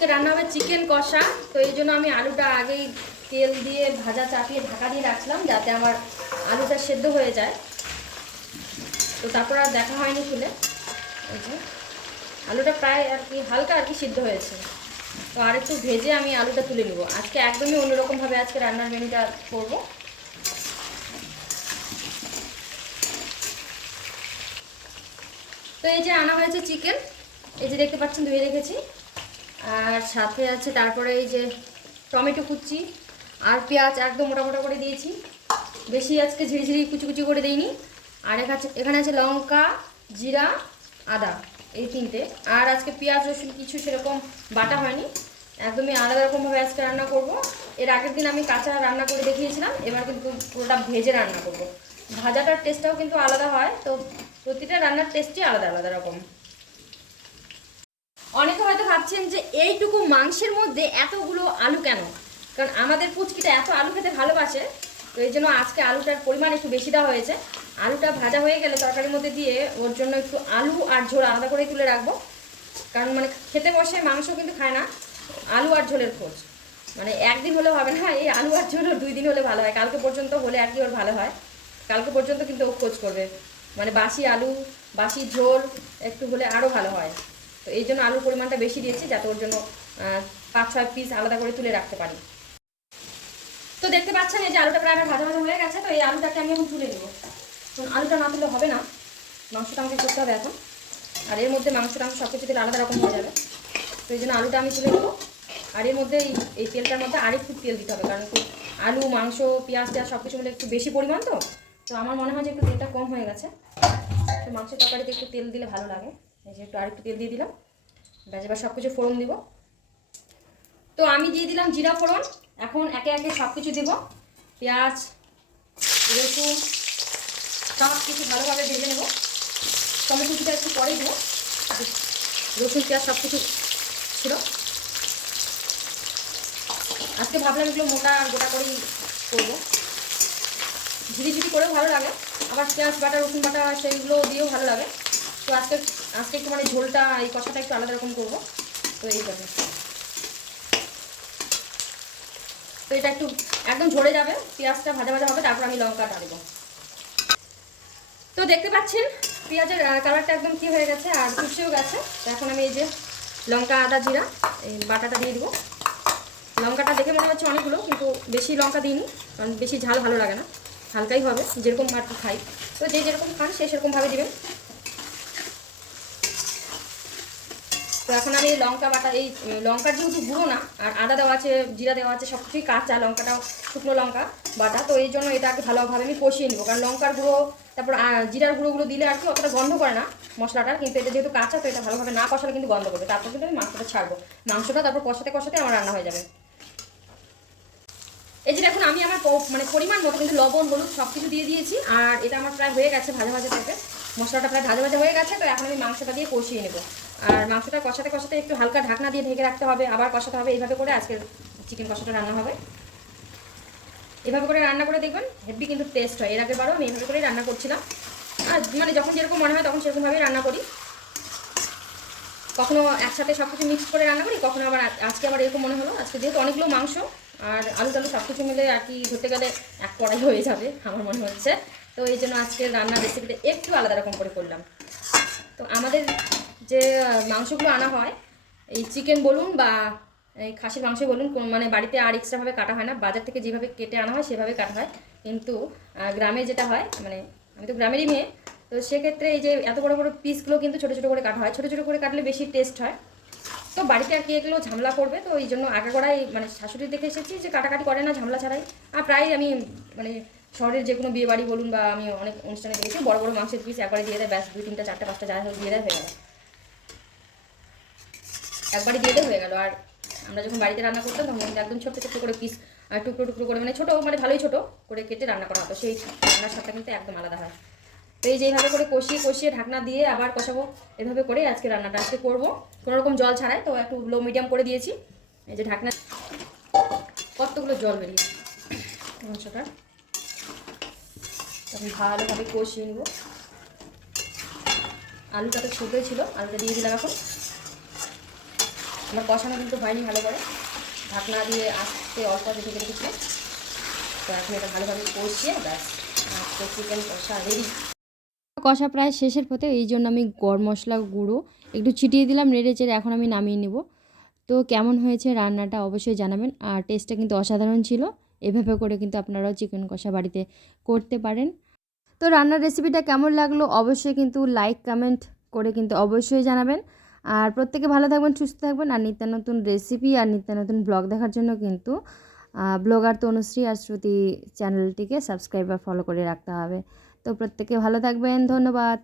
আজকে রান্না হবে চিকেন কষা। তো এই জন্য আমি আলুটা আগেই তেল দিয়ে ভাজা চাপিয়ে ঢাকা দিয়ে রাখলাম যাতে আমার আলুটা সেদ্ধ হয়ে যায়। তো তারপর আর দেখা হয়নি খুলে। এই যে আলুটা প্রায় আর কি হালকা আর কি সিদ্ধ হয়েছে। তো আর একটু ভেজে আমি আলুটা তুলে নেব। আজকে একদমই অন্যরকমভাবে আজকে রান্নার মেনুটা করব। তো এই যে আনা হয়েছে চিকেন, এই যে দেখতে পাচ্ছেন ধুয়ে রেখেছি। আর সাথে আছে তারপরে এই যে টমেটো কুচি আর পেঁয়াজ একদম মোটা মোটা করে দিয়েছি, বেশি আজকে ঝিরিঝিরি কুচি কুচি করে দিইনি। আর এখানে আছে লঙ্কা, জিরা, আদা, এই তিনটে। আর আজকে পেঁয়াজ রসুন কিছু সেরকম বাটা হয়নি, একদমই আলাদা রকমভাবে আজকে রান্না করব। এর আগের দিন আমি কাঁচা রান্না করে দেখিয়েছিলাম, এবার কিন্তু পুরোটা ভেজে রান্না করব। ভাজাটার টেস্টটাও কিন্তু আলাদা হয়, তো প্রতিটা রান্নার টেস্টই আলাদা আলাদা রকম। অনেকে হয়তো ভাবছেন যে এইটুকু মাংসের মধ্যে এতগুলো আলু কেন, কারণ আমাদের পুচকিটা এত আলু খেতে ভালোবাসে, তো এই জন্য আজকে আলুটার পরিমাণ একটু বেশি দেওয়া হয়েছে। আলুটা ভাজা হয়ে গেলে তরকারির মধ্যে দিয়ে ওর জন্য একটু আলু আর ঝোল আলাদা করে তুলে রাখবো, কারণ মানে খেতে বসে মাংস কিন্তু খায় না, আলু আর ঝোলের খোঁজ। মানে একদিন হলেও হবে না, এই আলু আর ঝোল 2 দিন হলে ভালো হয়, কালকে পর্যন্ত হলে আর কি ওর ভালো হয়। কালকে পর্যন্ত কিন্তু ও খোঁজ করবে, মানে বাসি আলু বাসি ঝোল একটু হলে আরও ভালো হয়। তো এই জন্য আলুর পরিমাণটা বেশি দিয়েছি যাতে ওর জন্য 5-6 পিস আলাদা করে তুলে রাখতে পারি। তো দেখতে পাচ্ছেন এই যে আলুটা প্রায় আমার ভাজা ভাজা হয়ে গেছে। তো এই আলুটাকে আমি এখন তুলে নেব, কারণ আলুটা না তুলে হবে না, মাংসটা আমাকে করতে হবে এখন। আর এর মধ্যে মাংসটা সব কিছু দিলে আলাদা রকম হয়ে যাবে, তো এই জন্য আলুটা আমি তুলে নেবো। আর এর মধ্যে এই তেলটার মধ্যে আরেকটু তেল দিতে হবে, কারণ আলু মাংস পেঁয়াজ টেয়াজ সব কিছু মিলে একটু বেশি পরিমাণ, তো আমার মনে হয় যে একটু তেলটা কম হয়ে গেছে। তো মাংসের তরকারিতে একটু তেল দিলে ভালো লাগে, এই যে একটু আরেকটু তেল দিয়ে দিলাম। ব্যাস এবার সব কিছু ফোড়ন দিব। তো আমি দিয়ে দিলাম জিরা ফোড়ন। এখন একে একে সব কিছু দেবো, পেঁয়াজ রসুন সব কিছু ভালোভাবে ভেজে নেব। টমেটোটা একটু পরেই দেবো, রসুন পেঁয়াজ সব কিছু ছিল। আজকে ভাবলাম এগুলো মোটা গোটা করেই করবো, ঝিরিঝিরি করেও ভালো লাগে, আবার পেঁয়াজ বাটা রসুন বাটা সেইগুলো দিয়েও ভালো লাগে। তো আজকে একটু মানে ঝোলটা এই কষাটা একটু আলাদা রকম করবো, তো এই জন্য। তো এটা একটু একদম ঝরে যাবে, পেঁয়াজটা ভাজা ভাজা হবে, তারপর আমি লঙ্কাটা দেবো। তো দেখতে পাচ্ছেন পেঁয়াজের কালারটা একদম কি হয়ে গেছে আর কুচিয়েও গেছে। তো এখন আমি এই যে লঙ্কা আদা জিরা এই বাটাটা দিয়ে দেবো। লঙ্কাটা দেখে মনে হচ্ছে অনেকগুলো, কিন্তু বেশি লঙ্কা দিইনি, কারণ বেশি ঝাল ভালো লাগে না, হালকাই হবে যেরকম আর কি খাই। তো যে যেরকম খান সে সেরকমভাবে দেবেন। তো এখন আমি লঙ্কা বাটা এই লঙ্কার যেহেতু গুঁড়ো না, আর আদা দেওয়া আছে জিরা দেওয়া আছে সব কিছুই কাঁচা, লঙ্কাটাও শুকনো লঙ্কা বাটা, তো এই জন্য এটাকে ভালোভাবে আমি কষিয়ে নেবো। কারণ লঙ্কার গুঁড়ো তারপর জিরার গুঁড়োগুলো দিলে আর কি অতটা গন্ধ করে না মশলাটা, কিন্তু এটা যেহেতু কাঁচা তো এটা ভালোভাবে না কষালে কিন্তু গন্ধ করবে। তারপর কিন্তু আমি মাংসটা ছাড়বো, মাংসটা তারপর কষাতে কষাতে আমার রান্না হয়ে যাবে। এই যে দেখুন আমি আমার মানে পরিমাণ মতো কিন্তু লবণ হলুদ সব কিছু দিয়ে দিয়েছি, আর এটা আমার প্রায় হয়ে গেছে ভাজা ভাজা থেকে, মশলাটা প্রায় ভাজা ভাজা হয়ে গেছে। তো এখন আমি মাংসটা দিয়ে কষিয়ে নেব, আর মাংসটা কষাতে কষাতে একটু হালকা ঢাকনা দিয়ে ঢেকে রাখতে হবে, আবার কষাতে হবে। এইভাবে করে আজকের চিকেন কষাটা রান্না হবে, এভাবে করে রান্না করে দেখবেন হেভি কিন্তু টেস্ট হয়। এর আগের বারও আমি এইভাবে করেই রান্না করছিলাম, আর মানে যখন যেরকম মনে হয় তখন সেরকমভাবেই রান্না করি। কখনো একসাথে সব কিছু মিক্স করে রান্না করি, কখনো আবার আজকে আবার এরকম মনে হলো আজকে যেহেতু অনেকগুলো মাংস আর আলু টালু সব কিছু মিলে আর কি ধরতে গেলে এক কড়াই হয়ে যাবে আমার মনে হচ্ছে। তো এই জন্য আজকে রান্নার রেসিপিটা একটু আলাদা রকম করে করলাম। তো আমাদের যে মাংসগুলো আনা হয়, এই চিকেন বলুন বা এই খাসির মাংস বলুন, মানে বাড়িতে আর এক্সট্রাভাবে কাটা হয় না, বাজার থেকে যেভাবে কেটে আনা হয় সেভাবে কাটা হয়। কিন্তু গ্রামে যেটা হয়, মানে আমি তো গ্রামেরই মেয়ে, তো সেক্ষেত্রে এই যে এত বড় বড় পিসগুলো কিন্তু ছোটো ছোটো করে কাটা হয়, ছোটো ছোটো করে কাটলে বেশি টেস্ট হয়। তো বাড়িতে আর কি এগুলো ঝামেলা করবে, তো এই জন্য আগাগোড়াই মানে শাশুড়ি দেখে এসেছি যে কাটাকাটি করে না ঝামেলা ছাড়াই। আর প্রায় আমি মানে শহরের যে কোনো বিয়ে বাড়ি বলুন বা আমি অনেক অনুষ্ঠানে দেখেছি বড় বড় মাংসের পিস একবারে দিয়ে দেয়, ব্যাস 2, 3, 4, 5টা যা হোক দিয়ে দেয়, হয়ে গেল, একবারে দিয়ে দেয় হয়ে গেল। আর আমরা যখন বাড়িতে রান্না করতাম তখন কিন্তু একদম ছোট্ট ছোট্ট করে পিস টুকরো টুকরো করে, মানে ছোটো মানে ভালোই ছোটো করে কেটে রান্না করা হতো, সেই রান্নার স্বাদটা কিন্তু একদম আলাদা হয়। তো এই যে এইভাবে করে কষিয়ে কষিয়ে ঢাকনা দিয়ে আবার কষাবো, এভাবে করে আজকে রান্নাটা আজকে করবো কোনোরকম জল ছাড়াই। তো একটু লো মিডিয়াম করে দিয়েছি, এই যে ঢাকনা কতগুলো জল বেরিয়েছে মাংসটা, তখন ভালোভাবে কষিয়ে নেব। আলুটা তো ছোটোই ছিল, আলুটা দিয়ে দিলাম এখন। আমার কষানো কিন্তু হয়নি ভালো করে, ঢাকনা দিয়ে আস্তে অল্প ঢেকে রেখেছি। তো এখন এটা ভালোভাবে কষিয়ে ব্যাস চিকেন কষা রেডি। কষা প্রায় শেষের পথে, এই জন্য আমি গরম মশলা গুঁড়ো একটু ছিটিয়ে দিলাম, নেড়ে চেড়ে এখন আমি নামিয়ে নেব। তো কেমন হয়েছে রান্নাটা অবশ্যই জানাবেন, আর টেস্টটা কিন্তু অসাধারণ ছিল। এভাবে করে কিন্তু আপনারাও চিকেন কষা বাড়িতে করতে পারেন। তো রান্নার রেসিপিটা কেমন লাগলো অবশ্যই কিন্তু লাইক কমেন্ট করে কিন্তু অবশ্যই জানাবেন। আর প্রত্যেকে ভালো থাকবেন, সুস্থ থাকবেন, আর নিত্য নতুন রেসিপি আর নিত্য নতুন ব্লগ দেখার জন্য কিন্তু ব্লগার তনুশ্রী আর শ্রুতি চ্যানেলটিকে সাবস্ক্রাইব বা ফলো করে রাখতে হবে। তো প্রত্যেকে ভালো থাকবেন, ধন্যবাদ।